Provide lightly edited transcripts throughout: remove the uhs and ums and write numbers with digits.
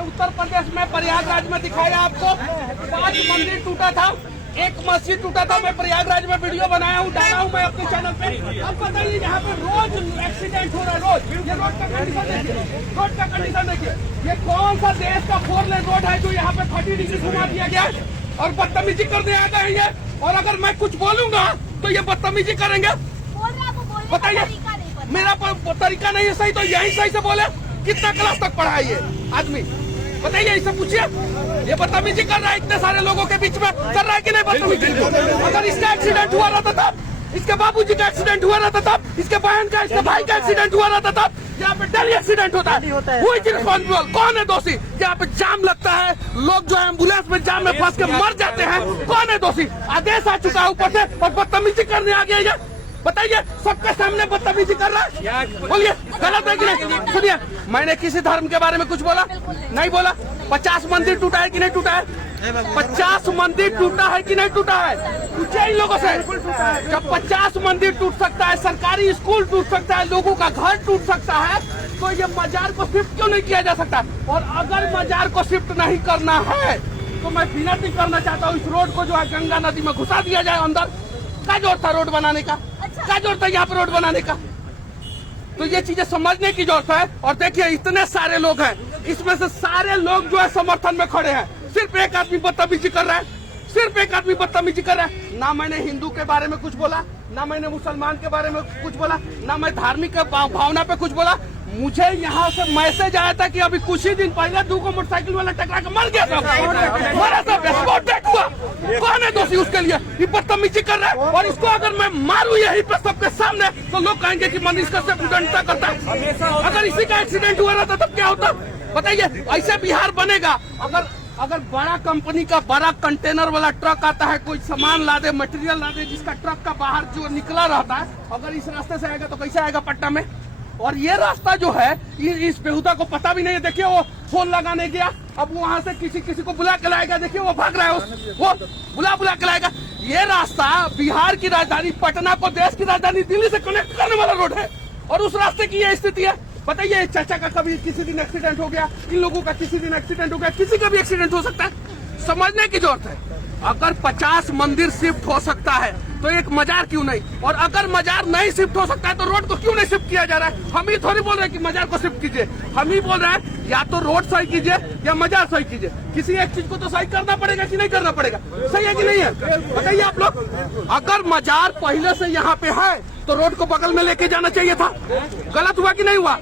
मैं उत्तर प्रदेश में प्रयागराज में दिखाया आपको 5 मंदिर टूटा था, 1 मस्जिद टूटा था। मैं प्रयागराज में वीडियो बनाया हूँ, डाला हूँ मैं अपने चैनल पे। अब बताइए यहाँ पे रोज एक्सीडेंट हो रहा है, रोज। ये रोड का कंडीशन देखिए, रोड का कंडीशन देखिए। ये कौन सा देश का 4 लेन रोड है जो यहाँ पे 30 डिग्री घुमा दिया गया है और बदतमीजी करने आ गए हैं। और अगर मैं कुछ बोलूंगा तो ये बदतमीजी करेंगे। बताइए, मेरा तरीका नहीं है सही तो यही सही से बोले। कितना क्लास तक पढ़ा है ये आदमी, बताइए, इसे पूछिए। ये बदतमीजी कर रहा है इतने सारे लोगों के बीच में, कर रहा है कि नहीं बदतमीजी? अगर इसका एक्सीडेंट हुआ रहता था, इसके बाबूजी का एक्सीडेंट हुआ रहता था, इसके बहन का, इसके भाई का एक्सीडेंट हुआ रहता था, यहाँ पे डेली एक्सीडेंट होता है। Who is responsible? कौन है दोषी? यहाँ पे जाम लगता है, लोग जो एम्बुलेंस में जाम में फंस के मर जाते हैं, कौन है दोषी? आदेश आ चुका है ऊपर से और बदतमीजी करने आ गया ये। बताइए, सबके सामने बदतमीजी कर रहा है, बोलिए गलत है कि नहीं? सुनिए, मैंने किसी धर्म के बारे में कुछ बोला नहीं बोला। 50 मंदिर टूटा है कि नहीं टूटा है? 50 मंदिर टूटा है कि नहीं टूटा है? पूछे इन लोगों से। जब 50 मंदिर टूट सकता है, सरकारी स्कूल टूट सकता है, लोगों का घर टूट सकता है, तो ये मजार को शिफ्ट क्यों नहीं किया जा सकता? और अगर मजार को शिफ्ट नहीं करना है तो मैं विनती करना चाहता हूँ, इस रोड को जो है गंगा नदी में घुसा दिया जाए अंदर। क्या जरूरत था रोड बनाने का? क्या जरूरत है यहाँ पे रोड बनाने का? तो ये चीजें समझने की जरूरत है। और देखिए, इतने सारे लोग हैं, इसमें से सारे लोग जो है समर्थन में खड़े हैं। सिर्फ एक आदमी बदतमीजी कर रहा है, सिर्फ एक आदमी बदतमीजी कर रहा है। ना मैंने हिंदू के बारे में कुछ बोला, ना मैंने मुसलमान के बारे में कुछ बोला, ना मैं धार्मिक भावना पे कुछ बोला। मुझे यहाँ से मैसेज आया था कि अभी कुछ ही दिन पहले 2 को मोटरसाइकिल वाला टकरा के मर गया था, मरा था, स्पॉट डेथ हुआ। कौन है दोषी उसके लिए? ये बदतमीजी कर रहा है। और इसको अगर मैं मारूं यही पे सबके सामने तो लोग कहेंगे कि मनीष कश्यप उदंडता करता है। अगर इसी का एक्सीडेंट हुआ रहता तब क्या होता? बताइए, ऐसे बिहार बनेगा? अगर बड़ा कंपनी का बड़ा कंटेनर वाला ट्रक आता है, कोई सामान ला दे, मटेरियल ला दे, जिसका ट्रक का बाहर जो निकला रहता है, अगर इस रास्ते से आएगा तो कैसे आएगा पटना में? और ये रास्ता जो है, इस बेहुदा को पता भी नहीं है। देखिए, वो फोन लगाने गया, अब वहाँ से किसी को बुला के लाएगा। देखिए, वो भाग रहा है, वो बुला के लाएगा। ये रास्ता बिहार की राजधानी पटना को देश की राजधानी दिल्ली से कनेक्ट करने वाला रोड है, और उस रास्ते की ये स्थिति है। बताइए, चाचा का कभी किसी दिन एक्सीडेंट हो गया, इन लोगों का किसी दिन एक्सीडेंट हो गया, किसी का भी एक्सीडेंट हो सकता है। समझने की जरूरत है। अगर 50 मंदिर शिफ्ट हो सकता है तो एक मजार क्यों नहीं? और अगर मजार नहीं शिफ्ट हो सकता है तो रोड को क्यों नहीं शिफ्ट किया जा रहा है? हम ही थोड़ी बोल रहे हैं कि मजार को शिफ्ट कीजिए, हम ही बोल रहे हैं या तो रोड सही कीजिए या मजार सही कीजिए। किसी एक चीज को तो सही करना पड़ेगा कि नहीं करना पड़ेगा? सही है कि नहीं है? बताइए आप लोग। अगर मजार पहले से यहाँ पे है तो रोड को बगल में लेके जाना चाहिए था। गलत हुआ कि नहीं हुआ?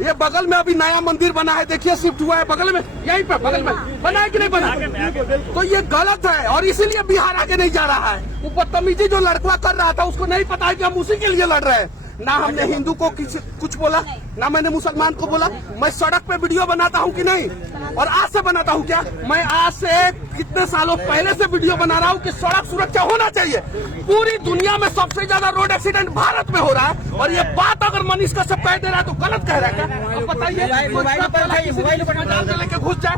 ये बगल में अभी नया मंदिर बना है, देखिए शिफ्ट हुआ है बगल में, यहीं पे बगल में बना है कि नहीं बना? तो ये गलत है और इसीलिए बिहार आगे नहीं जा रहा है। वो बदतमीजी जो लड़का कर रहा था उसको नहीं पता है कि हम उसी के लिए लड़ रहे हैं। ना हमने हिंदू को कुछ बोला, ना मैंने मुसलमान को बोला। मैं सड़क पे वीडियो बनाता हूँ कि नहीं? और आज से बनाता हूँ क्या? मैं आज से कितने सालों पहले से वीडियो बना रहा हूँ कि सड़क सुरक्षा होना चाहिए। पूरी दुनिया में सबसे ज्यादा रोड एक्सीडेंट भारत में हो रहा है, और ये बात अगर मनीष कश्यप कह दे रहा है तो गलत कह रहा है क्या? अब बताइए, लेके घुस जाए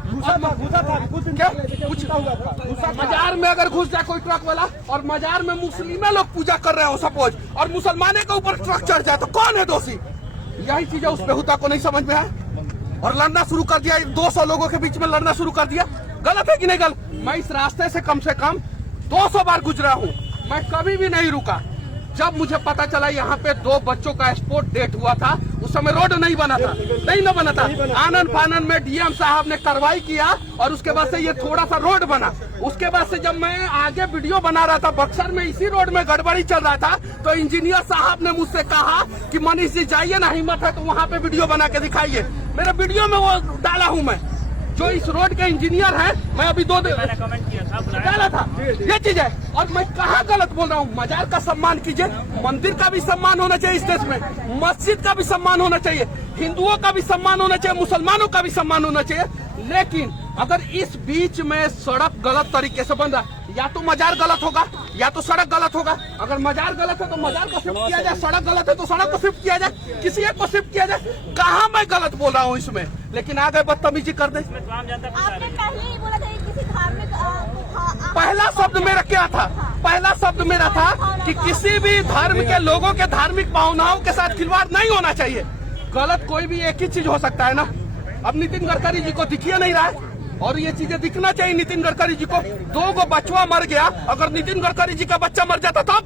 मजार में, अगर घुस जाए कोई ट्रक वाला और मजार में मुस्लिम लोग पूजा कर रहे हो सपोज, और मुसलमाने के ऊपर ट्रक चढ़ जाए तो कौन है दोषी? यही चीजें उस बेहुदा को नहीं समझ में आया और लड़ना शुरू कर दिया। 200 लोगों के बीच में लड़ना शुरू कर दिया। गलत है कि नहीं गलत? मैं इस रास्ते से कम 200 बार गुजरा हूँ, मैं कभी भी नहीं रुका। जब मुझे पता चला यहाँ पे 2 बच्चों का स्पोर्ट डेट हुआ था, उस समय रोड नहीं बना था, नहीं बना था। आनंद फानन में डीएम साहब ने कार्रवाई किया और उसके बाद से ये थोड़ा सा रोड बना। उसके बाद से जब मैं आगे वीडियो बना रहा था, बक्सर में इसी रोड में गड़बड़ी चल रहा था, तो इंजीनियर साहब ने मुझसे कहा कि मनीष जी जाइए ना, हिम्मत है तो वहाँ पे वीडियो बना के दिखाइए। मेरे वीडियो में वो डाला हूँ मैं, जो इस रोड के इंजीनियर हैं। मैं अभी 2 दिन कमेंट किया था, डाला था। ये चीज है। और मैं कहाँ गलत बोल रहा हूँ? मजार का सम्मान कीजिए, मंदिर का भी सम्मान होना चाहिए इस देश में, मस्जिद का भी सम्मान होना चाहिए, हिंदुओं का भी सम्मान होना चाहिए, मुसलमानों का भी सम्मान होना चाहिए। लेकिन अगर इस बीच में सड़क गलत तरीके से बन रहा, या तो मजार गलत होगा या तो सड़क गलत होगा। अगर मजार गलत है तो मजार को शिफ्ट किया जाए, सड़क गलत है तो सड़क को शिफ्ट किया जाए, किसी एक को शिफ्ट किया जाए। कहाँ मैं गलत बोल रहा हूँ इसमें? लेकिन आगे बदतमीजी कर दे। आपने पहले ही बोला था किसी धार्मिक पहला शब्द मेरा क्या था? पहला शब्द मेरा था कि किसी भी धर्म के लोगों के धार्मिक भावनाओं के साथ खिलवाड़ नहीं होना चाहिए। गलत कोई भी एक ही चीज हो सकता है ना, अब नितिन गडकरी जी को दिखिए नहीं रहा है, और ये चीजें दिखना चाहिए नितिन गडकरी जी को। 2 को बचवा मर गया, अगर नितिन गडकरी जी का बच्चा मर जाता तब,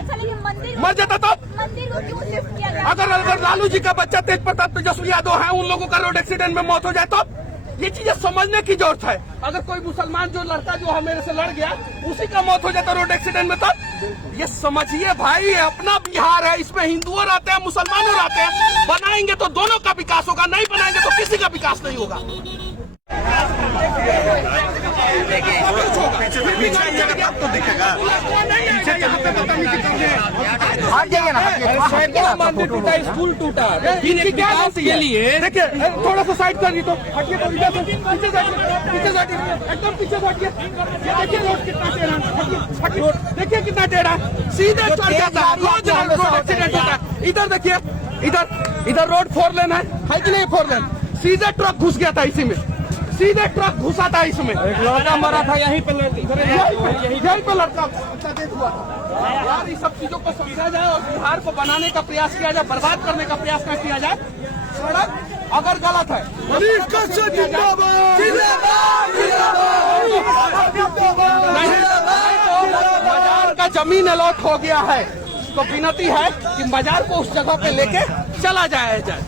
अच्छा लेकिन मंदिर मर जाता तब, मंदिर को क्यों शिफ्ट किया गया? अगर लालू जी का बच्चा तेज प्रताप तेजस्वी यादव है, उन लोगों का रोड एक्सीडेंट में मौत हो जाए तो ये चीजें समझने की जरूरत है। अगर कोई मुसलमान जो लड़का जो मेरे से लड़ गया उसी का मौत हो जाता रोड एक्सीडेंट में, तब ये समझिए भाई, ये अपना बिहार है, इसमें हिंदुओं रहते हैं, मुसलमानों रहते हैं। बनाएंगे तो दोनों का विकास होगा, नहीं बनाएंगे तो किसी का विकास नहीं होगा। तो दिखेगा मंदिर टूटा, स्कूल टूटा, इनकी क्या गलती के लिए? देखिए थोड़ा सा साइड कर दी तो हटिए, तो इधर से पीछे जाइए, एकदम पीछे हटिए। ये देखिए रोड कितना टेढ़ा है, हटिए, देखिए कितना टेढ़ा है, सीधे चढ़ जाता है, रोज रोड एक्सीडेंट होता है। इधर देखिए, इधर रोड 4 लेन है कि नहीं? 4 लेन, सीधे ट्रक घुस गया था इसी में, सीधे ट्रक घुसा था इसमें, एक लड़का मरा था यहीं पे, यहीं पे लड़का डेथ हुआ था। यार इस सब चीजों को समझा जाए और बिहार को बनाने का प्रयास किया जाए, बर्बाद करने का प्रयास न किया जाए। सड़क अगर गलत है, बाजार का जमीन अलॉट हो गया है तो विनती है कि बाजार को उस जगह पे लेके चला जाया जाए,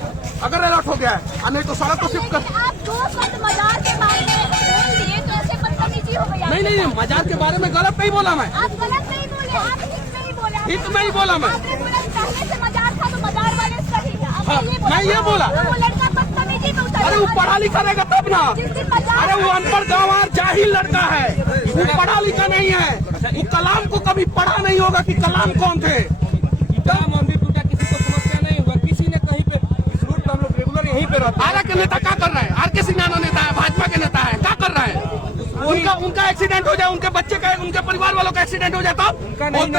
अगर अलॉट हो गया है, और नहीं तो सड़क को शिफ्ट कर। आप 2 पद मजार के बारे में बोल दिए तो ऐसे बदतमीजी हो गई। नहीं, मजार के बारे में गलत नहीं बोला मैं, आप गलत नहीं बोले, आप हित में ही बोले। हित में ही बोला मैं। आपने बोला पहले से मजार था तो मजार वाले सही है। हाँ, मैं ये बोला। वो लड़का बदतमीजी में उतर। अरे वो पढ़ा लिखा रहेगा तब ना, अरे वो अनपढ़ गंवार जाहिल लड़का है, वो पढ़ा लिखा नहीं है, वो कलाम को कभी पढ़ा नहीं होगा कि कलाम कौन थे। मंदिर टूटा किसी को समस्या नहीं हुआ, किसी ने कहीं पे इस रूट पे हम लोग रेगुलर यहीं पे रहते हैं। आरा के नेता क्या कर रहे हैं? आर के सिन्हा नेता है, भाजपा के नेता है, क्या कर रहे हैं? उनका एक्सीडेंट हो जाए, उनके बच्चे का, उनके परिवार वालों का एक्सीडेंट हो जाता, बोलते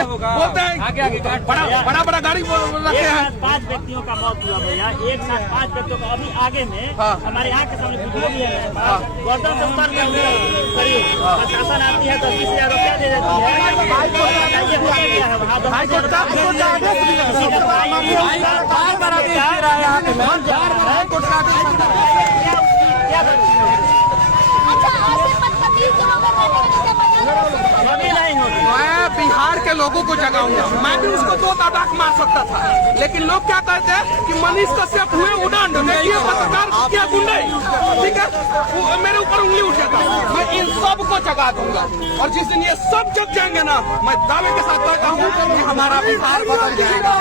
हैं आगे बड़ा गाड़ी रखे हैं। 5 व्यक्तियों का मौत हुआ भैया, एक साथ 5 व्यक्तियों का। अभी आगे में हमारे यहाँ के सामने वीडियो भी है, गौतम संस्थान में करीब प्रशासन आती है तो 20,000 रुपया दे देती है। अच्छा ऐसे बदतमीज जो अगर रहने में क्या कभी नहीं होगी। मैं बिहार के लोगों को जगाऊंगा, मैं भी उसको 2 तड़ाक मार सकता था, लेकिन लोग क्या कहते हैं कि मनीष कश्यप हुए उड़ान, देखिए पत्रकार क्या गुंडे, ठीक है, मेरे ऊपर उंगली उठ जाता। मैं इन सब को जगा दूंगा, और जिस दिन ये सब जग जाएंगे ना, मैं दावे के साथ कहता हूँ कि हमारा बिहार बदल जाएगा।